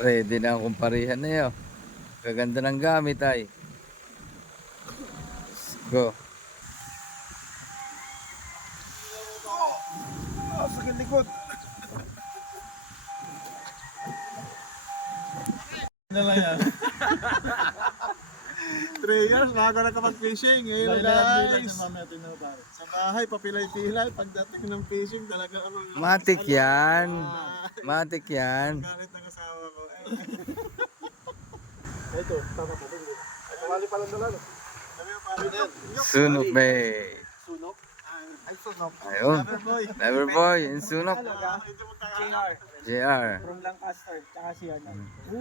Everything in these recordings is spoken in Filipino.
Ready na ang kumparihan na yun. Kaganda ng gamit ay. Go. Sakit likod. Ano lang yan? 3 years, bago nakapag-fishing. Ngayon guys. Sa bahay, papilay-pilay. Pagdating ng fishing, talaga ano. Matik yan. Matik yan. Galit ng asawa ko. Ito, tama pa din. Kumali pa lang dala. Sunok bay. Sunok? Ay, sunok. Ayun. Loverboy. Loverboy. Yung sunok. JR. From Lancaster, tsaka siya.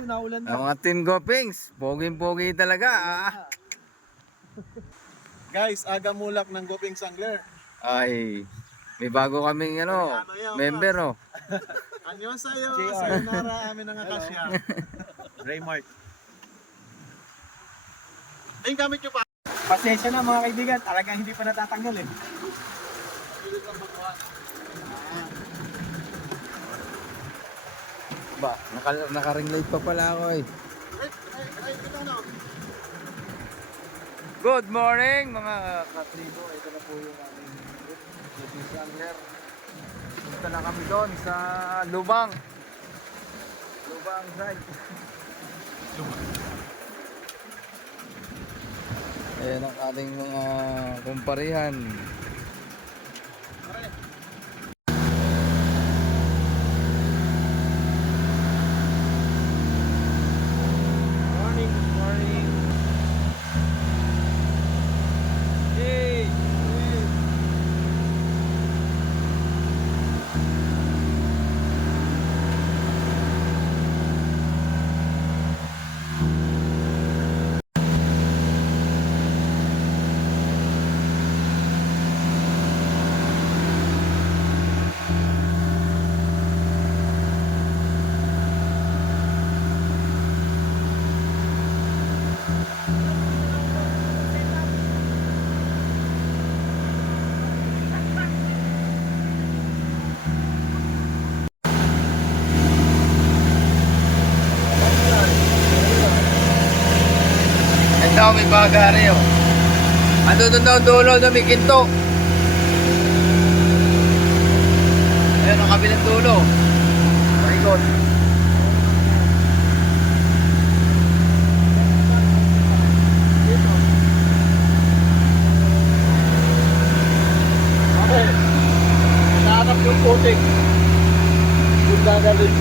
Naulan Ang mga Team Gopings. Poging-pogi talaga ah. Guys, aga mulak ng Goping Sangler. Ay. May bago kaming ano, member oh. Anyo sa'yo, sayonara, amin ang akasya. Raymart. Ay, gamit nyo pa. Pasensya na mga kaibigan, talagang hindi pa natatanggal eh. Ba, naka-ring light pa pala ako eh. Good morning mga katribo. Ito na po yung aming Goping Sangler. Punta na kami doon sa Lubang. Lubang side. Ayan ang ating mga kumparihan. Morning, good morning. Hey! Ito may bagari oh. Ando doon daw dulo na may ginto. Ayan ang kabilang dulo. Paikot. Okay. Nahanap yung putik. Kung gagaling.